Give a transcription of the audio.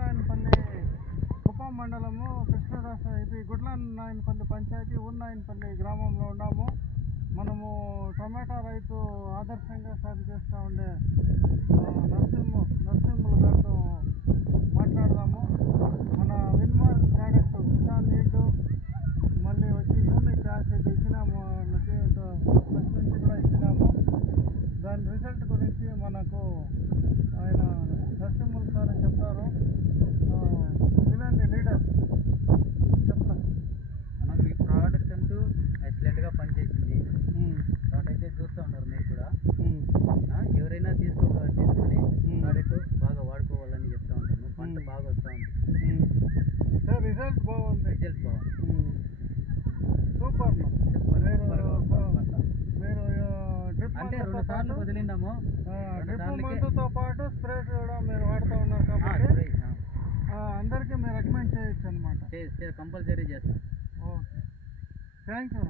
నాయనపల్లి కుప్పం మండలము కృష్ణరాష్ట్ర ఇది గుడ్లనాయనపల్లి పంచాయతీ ఊర్నాయనపల్లి గ్రామంలో ఉన్నాము. మనము టమాటా రైతు ఆదర్శంగా సాగు చేస్తూ ఉండే నరసింహులు గారితో మాట్లాడదాము. మన విన్మార్క్ ప్రోడక్ట్ కిసాన్ నీట్ మళ్ళీ వచ్చి హ్యూమిక్ యాసిడ్ ఇచ్చినాము, వాళ్ళకి ఫస్ట్ నుంచి కూడా ఇచ్చినాము. దాని రిజల్ట్ గురించి మనకు ఆయన నరసింహులు సార్ అని చెప్తారు. వినండి లీడర్ చెప్పలా. మనం ఈ ప్రోడక్ట్ అంటూ ఎక్సలెంట్గా పనిచేసింది. ప్రోడక్ట్ అయితే చూస్తూ ఉన్నారు మీరు కూడా. ఎవరైనా తీసుకొని ప్రోడక్ట్ బాగా వాడుకోవాలని చెప్తా ఉంటాను. పంట బాగా వస్తూ ఉంది. రిజల్ట్ బాగుంది. సూపర్. మీరు అంటే 2 సార్లు వదిలినాము. డ్రిప్ మందుతో పాటు స్ప్రే కూడా మీరు వాడుతూ ఉన్నారు కాబట్టి అందరికీ మీరు రికమెండ్ చేయొచ్చు అనమాట. కంపల్సరీ చేస్తాం. Okay, thank you.